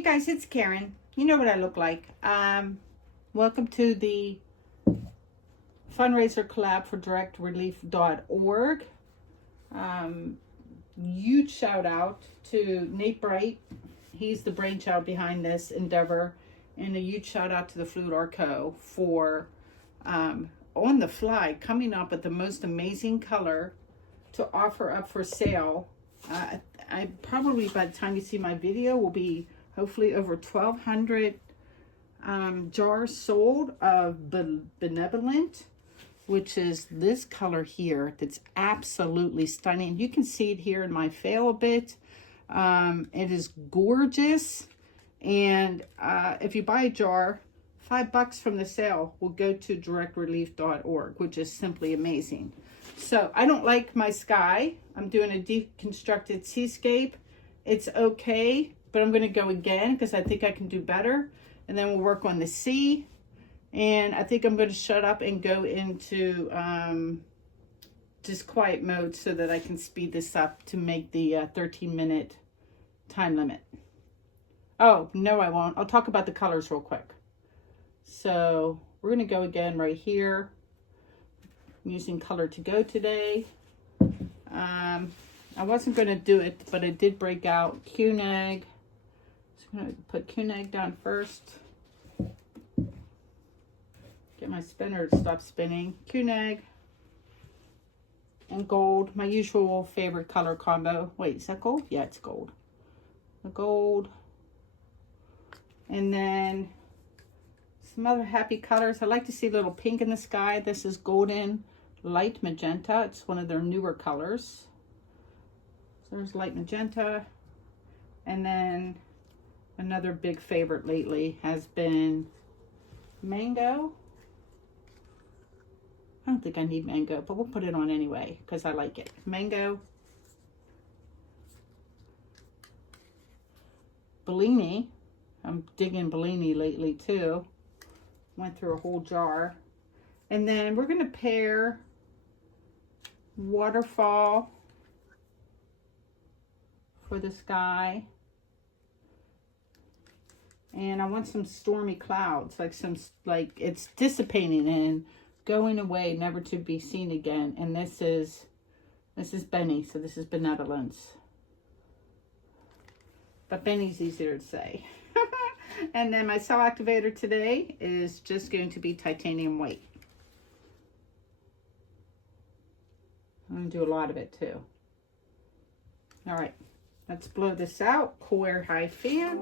Hey guys, it's Karen. You know what I look like. Welcome to the fundraiser collab for directrelief.org. Huge shout out to Nate Bright. He's the brainchild behind this endeavor. And a huge shout out to the Fluid Arco for on the fly coming up with the most amazing color to offer up for sale. I probably, by the time you see my video, will be hopefully over 1,200 jars sold of Benevolent, which is this color here that's absolutely stunning. You can see it here in my fail a bit. It is gorgeous. And if you buy a jar, $5 from the sale will go to directrelief.org, which is simply amazing. So I don't like my sky. I'm doing a Deconstructed Seascape. It's okay, but I'm going to go again because I think I can do better. And then we'll work on the sea. And I think I'm going to shut up and go into just quiet mode so that I can speed this up to make the 13-minute time limit. Oh, no, I won't. I'll talk about the colors real quick. So we're going to go again right here. I'm using Color to Go today. I wasn't going to do it, but it did break out Cuneg. So I'm going to put Cuneg down first. Get my spinner to stop spinning. Cuneg and gold, my usual favorite color combo. Wait, is that gold? Yeah, it's gold. The gold. And then some other happy colors. I like to see a little pink in the sky. This is Golden Light Magenta. It's one of their newer colors. So there's Light Magenta. And then another big favorite lately has been Mango. I don't think I need Mango, but we'll put it on anyway because I like it. Mango. Bellini. I'm digging Bellini lately too. Went through a whole jar. And then we're going to pair Waterfall for the sky. And I want some stormy clouds, like it's dissipating and going away, never to be seen again. And this is Benny, so this is Benevolence. But Benny's easier to say. And then my cell activator today is just going to be titanium white. I'm going to do a lot of it too. All right, let's blow this out. Cool air high fan.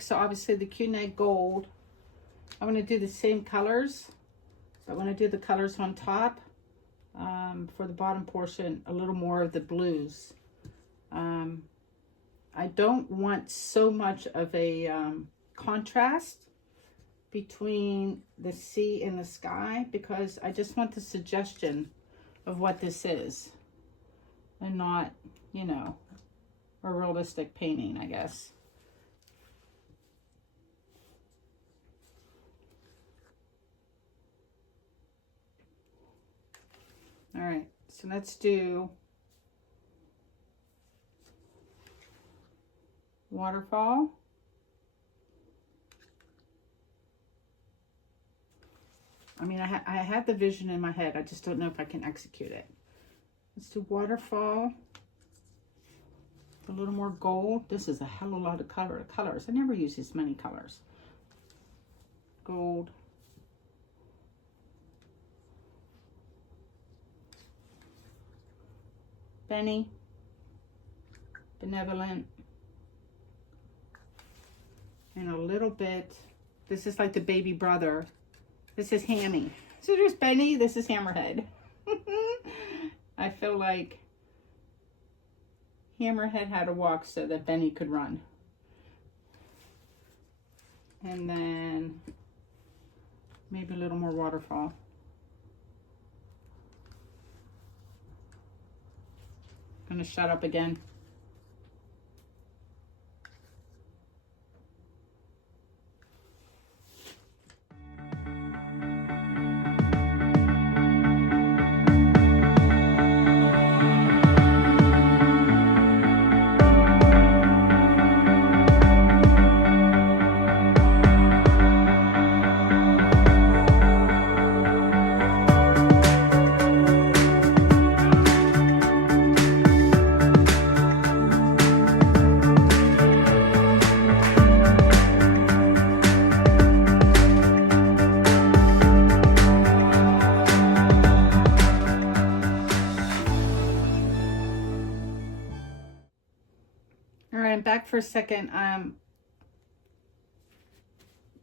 So obviously the Q-Net Gold. I'm going to do the same colors. So I want to do the colors on top. For the bottom portion, a little more of the blues. I don't want so much of a contrast between the sea and the sky, because I just want the suggestion of what this is and not, you know, a realistic painting, I guess. All right, so let's do waterfall. I mean, I have the vision in my head. I just don't know if I can execute it. Let's do waterfall. A little more gold. This is a hell of a lot of colors. I never use this many colors. Gold. Benny. Benevolent. And a little bit. This is like the baby brother. This is Hammy. So there's Benny. This is Hammerhead. I feel like Hammerhead had to walk so that Benny could run. And then maybe a little more waterfall. Gonna shut up again. Back for a second.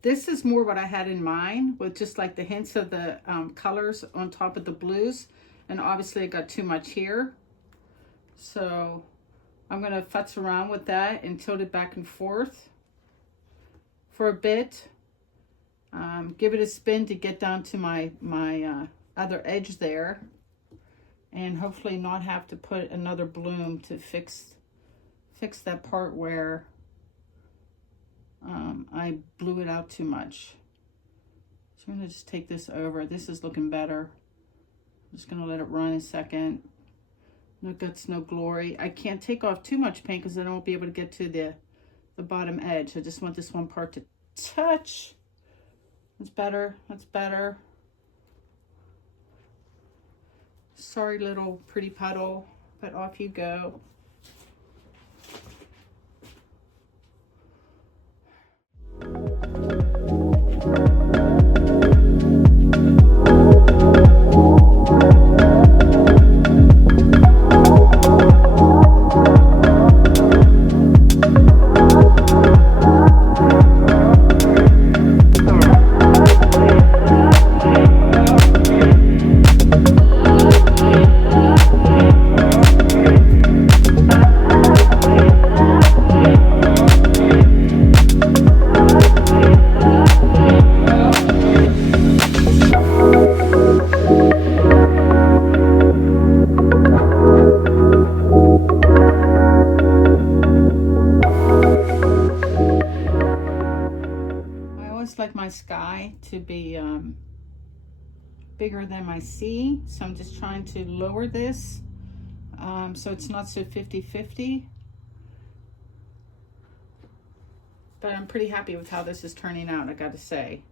This is more what I had in mind, with just like the hints of the colors on top of the blues, and obviously I got too much here, so I'm gonna futz around with that and tilt it back and forth for a bit. Give it a spin to get down to my other edge there, and hopefully not have to put another bloom to fix that part where I blew it out too much. So I'm gonna just take this over. This is looking better. I'm just gonna let it run a second. No guts, no glory. I can't take off too much paint because then I won't be able to get to the bottom edge. I just want this one part to touch. That's better, that's better. Sorry, little pretty puddle, but off you go. My sky to be bigger than my sea, so I'm just trying to lower this so it's not so 50-50, but I'm pretty happy with how this is turning out, I gotta say.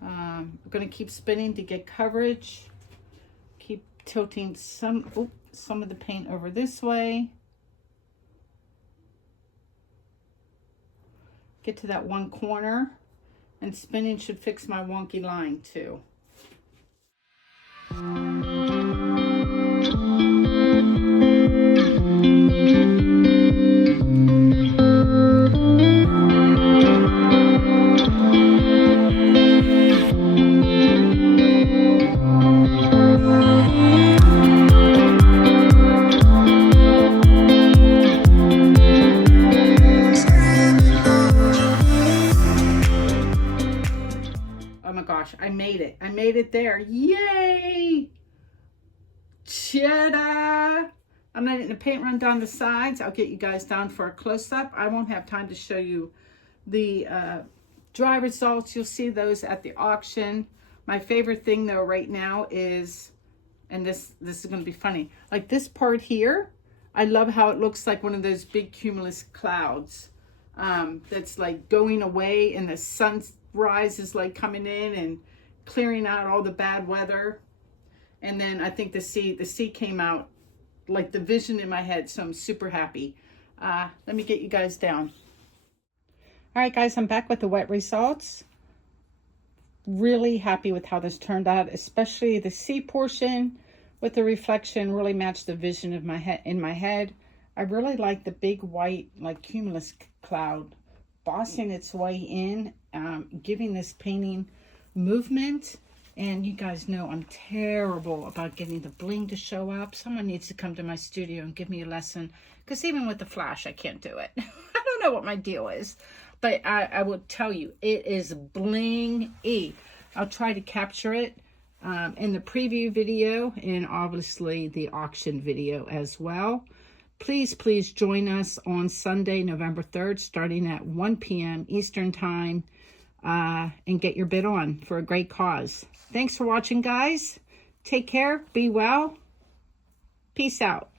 I'm gonna keep spinning to get coverage, keep tilting some of the paint over this way, get to that one corner. And spinning should fix my wonky line too. it. I made it there. Yay! Ta-da! I'm letting the paint run down the sides. I'll get you guys down for a close-up. I won't have time to show you the dry results. You'll see those at the auction. My favorite thing though right now is, and this is going to be funny, like this part here, I love how it looks like one of those big cumulus clouds that's like going away, and the sunrise is like coming in and clearing out all the bad weather. And then I think the sea came out like the vision in my head, so I'm super happy. Let me get you guys down. All right, guys, I'm back with the wet results. Really happy with how this turned out, especially the sea portion with the reflection really matched the vision of my head in my head. I really like the big white like cumulus cloud bossing its way in, giving this painting movement. And you guys know I'm terrible about getting the bling to show up. Someone needs to come to my studio and give me a lesson, because even with the flash I can't do it. I don't know what my deal is. But I will tell you, it is bling-y. I'll try to capture it in the preview video and obviously the auction video as well. Please join us on Sunday, November 3rd, starting at 1 p.m. Eastern Time, and get your bid on for a great cause. Thanks for watching, guys. Take care. Be well. Peace out.